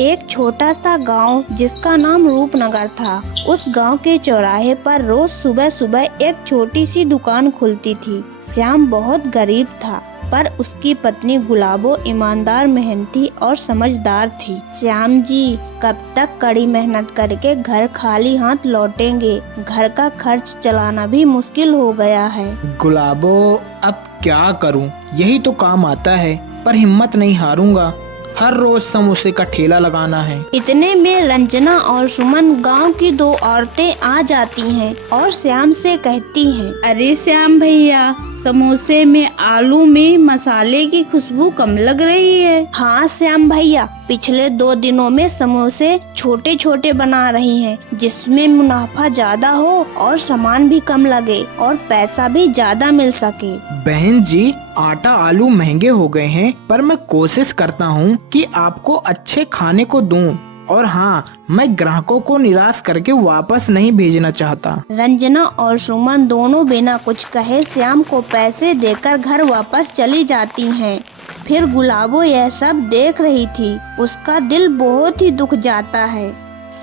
एक छोटा सा गांव जिसका नाम रूपनगर था। उस गांव के चौराहे पर रोज सुबह सुबह एक छोटी सी दुकान खुलती थी। श्याम बहुत गरीब था, पर उसकी पत्नी गुलाबो ईमानदार, मेहनती और समझदार थी। श्याम जी कब तक कड़ी मेहनत करके घर खाली हाथ लौटेंगे? घर का खर्च चलाना भी मुश्किल हो गया है। गुलाबो, अब क्या करूं? यही तो काम आता है, पर हिम्मत नहीं हारूंगा। हर रोज समोसे का ठेला लगाना है। इतने में रंजना और सुमन गांव की दो औरतें आ जाती हैं और श्याम से कहती हैं, अरे श्याम भैया, समोसे में आलू में मसाले की खुशबू कम लग रही है। हाँ श्याम भैया, पिछले 2 दिनों में समोसे छोटे छोटे बना रही हैं, जिसमें मुनाफा ज्यादा हो और सामान भी कम लगे और पैसा भी ज्यादा मिल सके। बहन जी, आटा आलू महंगे हो गए हैं, पर मैं कोशिश करता हूँ कि आपको अच्छे खाने को दूं। और हाँ, मैं ग्राहकों को निराश करके वापस नहीं भेजना चाहता। रंजना और सुमन दोनों बिना कुछ कहे श्याम को पैसे देकर घर वापस चली जाती हैं। फिर गुलाबो यह सब देख रही थी। उसका दिल बहुत ही दुख जाता है।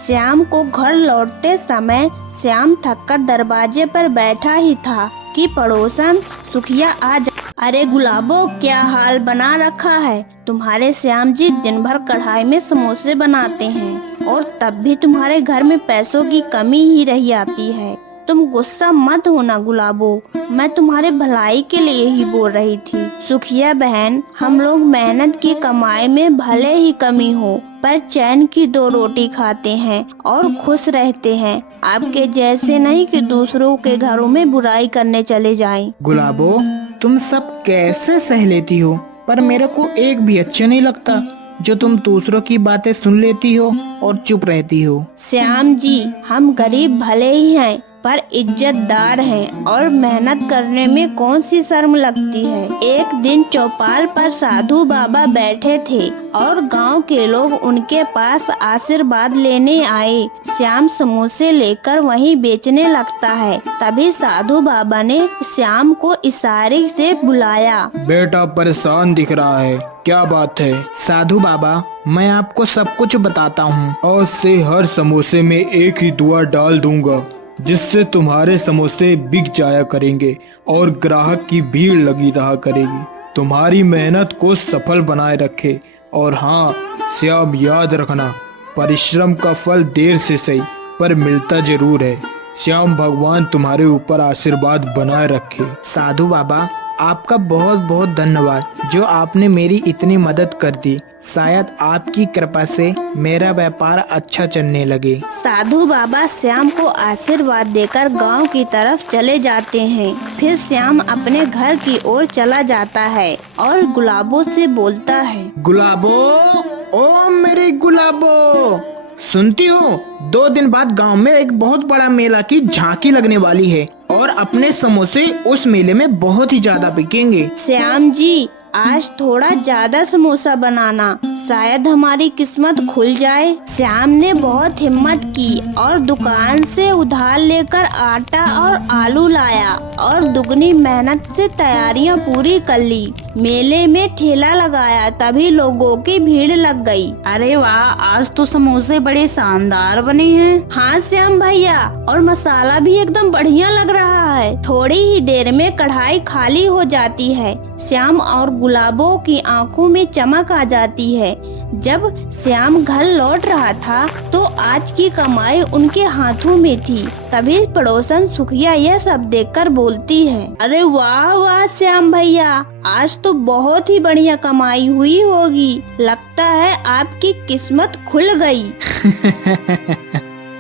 श्याम को घर लौटते समय श्याम थककर दरवाजे पर बैठा ही था कि पड़ोसन सुखिया आ जा। अरे गुलाबो, क्या हाल बना रखा है? तुम्हारे श्याम जी दिन भर कढ़ाई में समोसे बनाते हैं और तब भी तुम्हारे घर में पैसों की कमी ही रही आती है। तुम गुस्सा मत होना गुलाबो, मैं तुम्हारे भलाई के लिए ही बोल रही थी। सुखिया बहन, हम लोग मेहनत की कमाई में भले ही कमी हो, पर चैन की 2 रोटी खाते हैं और खुश रहते हैं। आपके जैसे नहीं कि दूसरों के घरों में बुराई करने चले जाएं। गुलाबो, तुम सब कैसे सह लेती हो? पर मेरे को एक भी अच्छा नहीं लगता जो तुम दूसरों की बातें सुन लेती हो और चुप रहती हो। श्याम जी, हम गरीब भले ही हैं, पर इज्जतदार हैं और मेहनत करने में कौन सी शर्म लगती है। एक दिन चौपाल पर साधु बाबा बैठे थे और गांव के लोग उनके पास आशीर्वाद लेने आए। श्याम समोसे लेकर वहीं बेचने लगता है। तभी साधु बाबा ने श्याम को इशारे से बुलाया। बेटा परेशान दिख रहा है, क्या बात है? साधु बाबा, मैं आपको सब कुछ बताता हूँ। आज से हर समोसे में एक ही दुआ डाल दूंगा, जिससे तुम्हारे समोसे बिक जाया करेंगे और ग्राहक की भीड़ लगी रहा करेगी। तुम्हारी मेहनत को सफल बनाए रखे। और हाँ श्याम, याद रखना, परिश्रम का फल देर से सही पर मिलता जरूर है। श्याम, भगवान तुम्हारे ऊपर आशीर्वाद बनाए रखे। साधु बाबा, आपका बहुत बहुत धन्यवाद जो आपने मेरी इतनी मदद कर दी। शायद आपकी कृपा से मेरा व्यापार अच्छा चलने लगे। साधु बाबा श्याम को आशीर्वाद देकर गांव की तरफ चले जाते हैं। फिर श्याम अपने घर की ओर चला जाता है और गुलाबो से बोलता है, गुलाबो, ओ मेरी गुलाबो, सुनती हो? 2 दिन बाद गांव में एक बहुत बड़ा मेला की झांकी लगने वाली है और अपने समोसे उस मेले में बहुत ही ज्यादा बिकेंगे। श्याम जी, आज थोड़ा ज्यादा समोसा बनाना, शायद हमारी किस्मत खुल जाए। श्याम ने बहुत हिम्मत की और दुकान से उधार लेकर आटा और आलू लाया और दुगनी मेहनत से तैयारियां पूरी कर ली। मेले में ठेला लगाया, तभी लोगों की भीड़ लग गई। अरे वाह, आज तो समोसे बड़े शानदार बने हैं। हाँ श्याम भैया, और मसाला भी एकदम बढ़िया लग रहा है। थोड़ी ही देर में कढ़ाई खाली हो जाती है। श्याम और गुलाबो की आंखों में चमक आ जाती है। जब श्याम घर लौट रहा था तो आज की कमाई उनके हाथों में थी। तभी पड़ोसन सुखिया यह सब देखकर बोलती है, अरे वाह वाह श्याम भैया, आज तो बहुत ही बढ़िया कमाई हुई होगी। लगता है आपकी किस्मत खुल गई।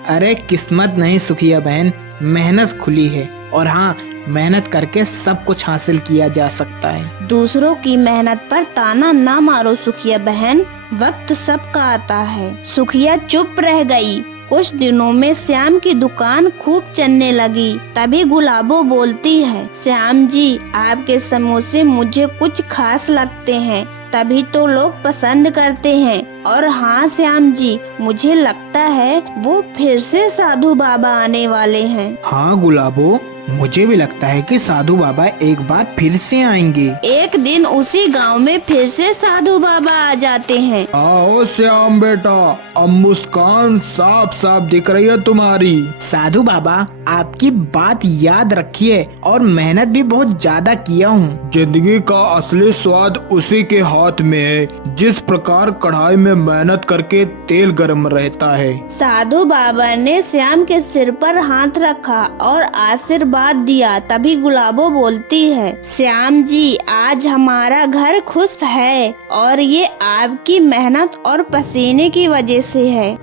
अरे किस्मत नहीं सुखिया बहन, मेहनत खुली है। और हाँ, मेहनत करके सब कुछ हासिल किया जा सकता है। दूसरों की मेहनत पर ताना ना मारो सुखिया बहन, वक्त सबका आता है। सुखिया चुप रह गई। कुछ दिनों में श्याम की दुकान खूब चलने लगी। तभी गुलाबो बोलती है, श्याम जी, आपके समोसे मुझे कुछ खास लगते हैं, तभी तो लोग पसंद करते हैं। और हाँ श्याम जी, मुझे लगता है वो फिर से साधु बाबा आने वाले हैं। हाँ गुलाबो, मुझे भी लगता है कि साधु बाबा एक बार फिर से आएंगे। एक दिन उसी गांव में फिर से साधु बाबा आ जाते हैं। आओ श्याम बेटा, अब मुस्कान साफ साफ दिख रही है तुम्हारी। साधु बाबा, आपकी बात याद रखिए और मेहनत भी बहुत ज्यादा किया हूँ। जिंदगी का असली स्वाद उसी के हाथ में है, जिस प्रकार कढ़ाई में मेहनत करके तेल गर्म रहता है। साधु बाबा ने श्याम के सिर पर हाथ रखा और आशीर्वाद दिया। तभी गुलाबो बोलती है, श्याम जी, आज हमारा घर खुश है और ये आपकी मेहनत और पसीने की वजह से है।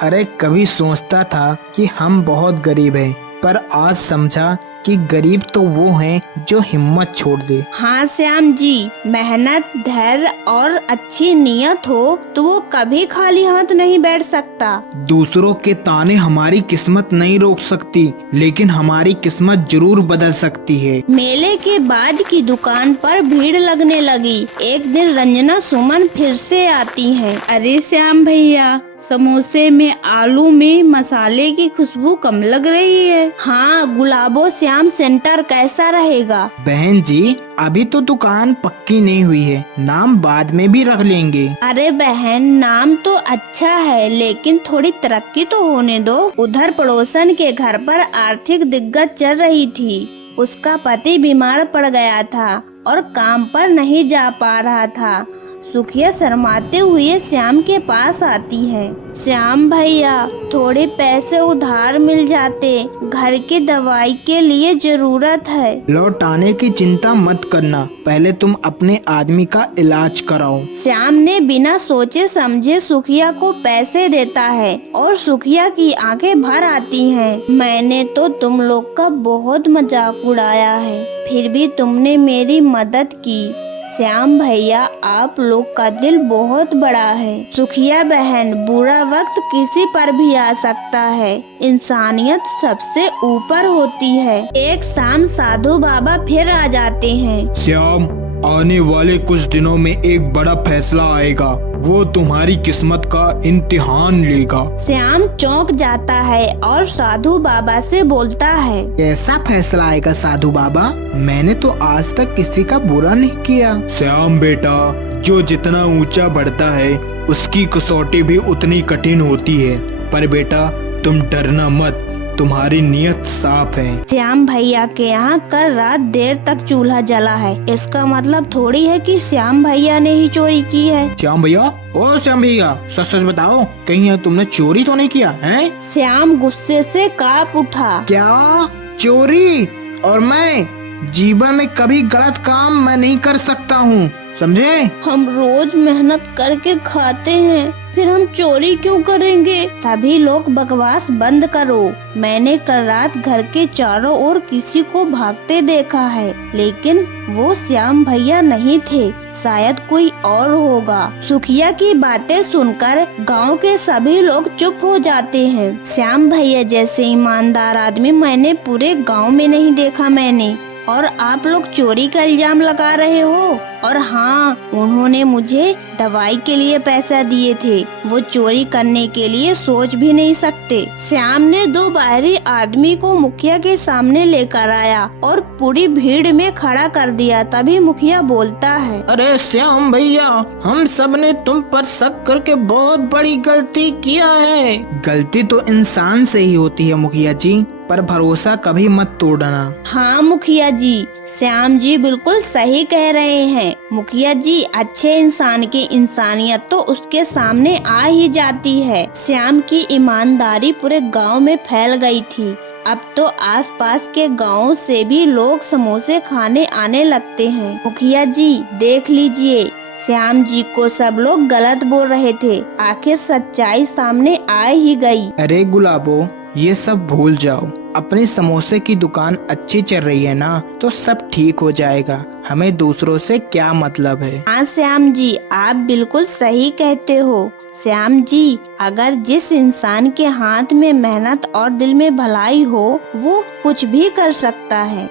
अरे कभी सोचता था कि हम बहुत गरीब हैं, पर आज समझा कि गरीब तो वो हैं जो हिम्मत छोड़ दे। हाँ श्याम जी, मेहनत, धैर्य और अच्छी नियत हो तो वो कभी खाली हाथ नहीं बैठ सकता। दूसरों के ताने हमारी किस्मत नहीं रोक सकती, लेकिन हमारी किस्मत जरूर बदल सकती है। मेले के बाद की दुकान पर भीड़ लगने लगी। एक दिन रंजना सुमन फिर से आती हैं। अरे श्याम भैया, समोसे में आलू में मसाले की खुशबू कम लग रही है। हाँ गुलाबो, श्याम सेंटर कैसा रहेगा? बहन जी, अभी तो दुकान पक्की नहीं हुई है, नाम बाद में भी रख लेंगे। अरे बहन, नाम तो अच्छा है लेकिन थोड़ी तरक्की तो होने दो। उधर पड़ोसन के घर पर आर्थिक दिक्कत चल रही थी। उसका पति बीमार पड़ गया था और काम पर नहीं जा पा रहा था। सुखिया शर्माते हुए श्याम के पास आती है। श्याम भैया, थोड़े पैसे उधार मिल जाते, घर की दवाई के लिए जरूरत है। लौटाने की चिंता मत करना, पहले तुम अपने आदमी का इलाज कराओ। श्याम ने बिना सोचे समझे सुखिया को पैसे देता है और सुखिया की आंखें भर आती हैं। मैंने तो तुम लोग का बहुत मजाक उड़ाया है, फिर भी तुमने मेरी मदद की। श्याम भैया, आप लोग का दिल बहुत बड़ा है। सुखिया बहन, बुरा वक्त किसी पर भी आ सकता है, इंसानियत सबसे ऊपर होती है। एक शाम साधु बाबा फिर आ जाते हैं। श्याम, आने वाले कुछ दिनों में एक बड़ा फैसला आएगा, वो तुम्हारी किस्मत का इम्तिहान लेगा। श्याम चौंक जाता है और साधु बाबा से बोलता है, कैसा फैसला आएगा साधु बाबा? मैंने तो आज तक किसी का बुरा नहीं किया। श्याम बेटा, जो जितना ऊंचा बढ़ता है उसकी कसौटी भी उतनी कठिन होती है, पर बेटा तुम डरना मत, तुम्हारी नियत साफ है। श्याम भैया के यहाँ कल रात देर तक चूल्हा जला है, इसका मतलब थोड़ी है कि श्याम भैया ने ही चोरी की है। श्याम भैया, ओ श्याम भैया, सच सच बताओ, कहीं तुमने चोरी तो नहीं किया है? श्याम गुस्से से कांप उठा। क्या चोरी? और मैं जीवन में कभी गलत काम मैं नहीं कर सकता हूँ, समझे? हम रोज मेहनत करके खाते हैं, फिर हम चोरी क्यों करेंगे? सभी लोग बकवास बंद करो। मैंने कल रात घर के चारों ओर किसी को भागते देखा है, लेकिन वो श्याम भैया नहीं थे, शायद कोई और होगा। सुखिया की बातें सुनकर गांव के सभी लोग चुप हो जाते हैं। श्याम भैया जैसे ईमानदार आदमी मैंने पूरे गांव में नहीं देखा मैंने। और आप लोग चोरी का इल्जाम लगा रहे हो? और हाँ, उन्होंने मुझे दवाई के लिए पैसा दिए थे, वो चोरी करने के लिए सोच भी नहीं सकते। श्याम ने दो बाहरी आदमी को मुखिया के सामने लेकर आया और पूरी भीड़ में खड़ा कर दिया। तभी मुखिया बोलता है, अरे श्याम भैया, हम सब ने तुम पर शक करके बहुत बड़ी गलती किया है। गलती तो इंसान से ही होती है मुखिया जी, पर भरोसा कभी मत तोड़ना। हाँ मुखिया जी, श्याम जी बिल्कुल सही कह रहे हैं। मुखिया जी, अच्छे इंसान की इंसानियत तो उसके सामने आ ही जाती है। श्याम की ईमानदारी पूरे गांव में फैल गई थी। अब तो आसपास के गांवों से भी लोग समोसे खाने आने लगते हैं। मुखिया जी देख लीजिए, श्याम जी को सब लोग गलत बोल रहे थे, आखिर सच्चाई सामने आ ही गई। अरे गुलाबो, ये सब भूल जाओ, अपनी समोसे की दुकान अच्छी चल रही है ना, तो सब ठीक हो जाएगा। हमें दूसरों से क्या मतलब है? हाँ श्याम जी, आप बिल्कुल सही कहते हो। श्याम जी, अगर जिस इंसान के हाथ में मेहनत और दिल में भलाई हो, वो कुछ भी कर सकता है।